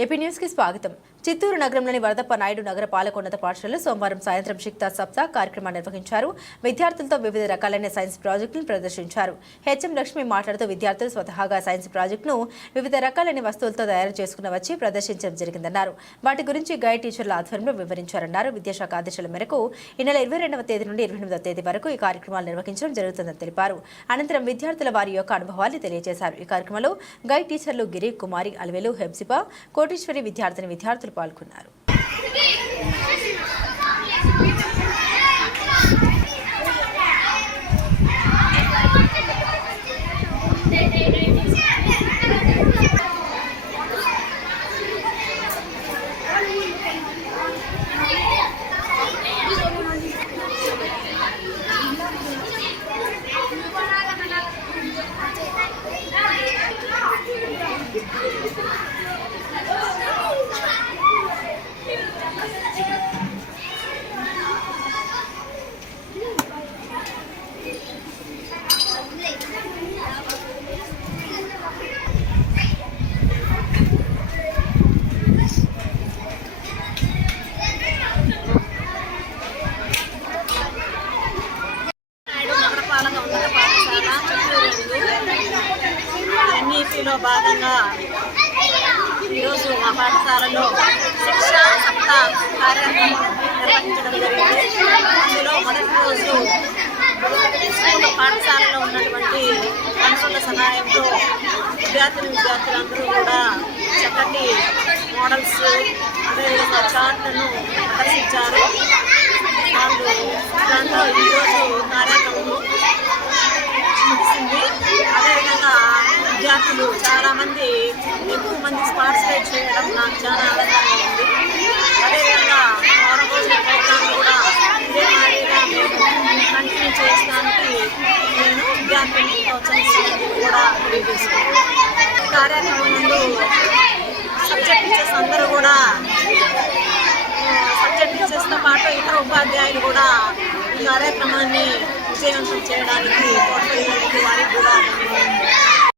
AP news కి స్వాగతం. చిత్తూరు నగరంలోని వరదప్ప నాయుడు నగర పాలకోన్నత పాఠశాలలో సోమవారం సాయంత్రం శిక్షా సప్తాహ్ కార్యక్రమాన్ని నిర్వహించారు. విద్యార్థులతో వివిధ రకాలైన సైన్స్ ప్రాజెక్టులను ప్రదర్శించారు. హెచ్ఎం లక్ష్మి మాట్లాడుతూ విద్యార్థులు స్వతహాగా సైన్స్ ప్రాజెక్టును వివిధ రకాలైన వస్తువులతో తయారు చేసుకుని వచ్చి ప్రదర్శించడం జరిగిందన్నారు. వాటి గురించి గైడ్ టీచర్ల ఆధ్వర్యంలో వివరించారన్నారు. విద్యాశాఖ ఆదేశాల మేరకు ఈ నెల 22వ తేదీ నుండి 28వ తేదీ వరకు ఈ కార్యక్రమాలు నిర్వహించడం జరుగుతుందని తెలిపారు. అనంతరం విద్యార్థుల వారి యొక్క అనుభవాన్ని తెలియజేశారు. ఈ కార్యక్రమంలో గైడ్ టీచర్లు గిరి, కుమారి, అలవేలు, హెబ్సిపా, కోటీశ్వరి విద్యార్థులు పాల్గొన్నారు. ఎన్ఈపీలో భాగంగా ఈరోజు మా పాఠశాలలో శిక్షా సప్తాహ్ కార్యక్రమం నిర్వహించడం జరిగింది. అందులో మొదటి రోజు స్కూల్ పాఠశాలలో ఉన్నటువంటి మనుషుల సహాయంతో విద్యార్థులందరూ కూడా చక్కటి మోడల్స్ అదేవిధంగా చార్ట్లను ప్రదర్శించారు. దాంట్లో ఈరోజు కార్యక్రమం ముగిసింది. అదేవిధంగా విద్యార్థులు చాలామంది ఎక్కువ మంది పార్టిసిపేట్ చేయడం నాకు చాలా ఆనందంగా ఉంది. అదేవిధంగా రోజుల ప్రోగ్రాంలు కూడా ఇదే మాదిరిగా మేము కంటిన్యూ చేయడానికి నేను విద్యార్థుల్ని ప్రోత్సహిస్తున్నది కూడా తెలియజేస్తున్నాను. కార్యక్రమం ముందు సబ్జెక్ట్ టీచర్స్ అందరూ కూడా సబ్జెక్ట్ టీచర్స్తో పాటు ఇతర ఉపాధ్యాయులు కూడా ఈ కార్యక్రమాన్ని విజయవంతం చేయడానికి తోడ్పడినందుకు వారికి కూడా